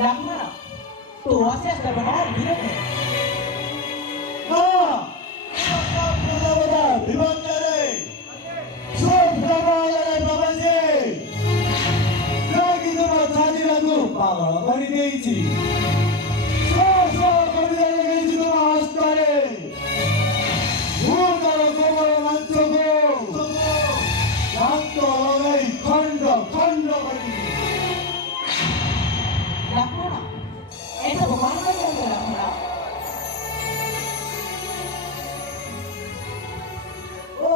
Lakmana, tu asyas na bahar bilang ni. पागल गरिदिएछि सो सो गरिदिएछि तो आस्तारे भूतर कोमल मान्छेको शान्त लगाई खण्ड खण्ड गरिदिए Lakmana, ऐसा भगवान का क्या है Lakmana? ओ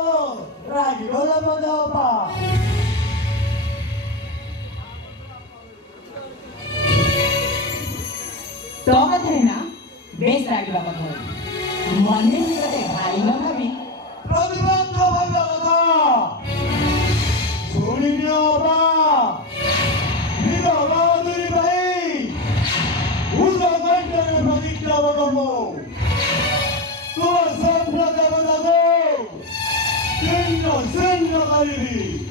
रागी ढोला बजाओ पा तो कहते हैं ना बेस रागी बाबा को मन में भी कहते भाई ना भाभी प्रतिबंध भाई लगा सुनी बाबा निदा बहादुरी भाई उस घंटे में प्रतिज्ञा बदलो तो संप्रदाय बदलो सिंह सिंह करी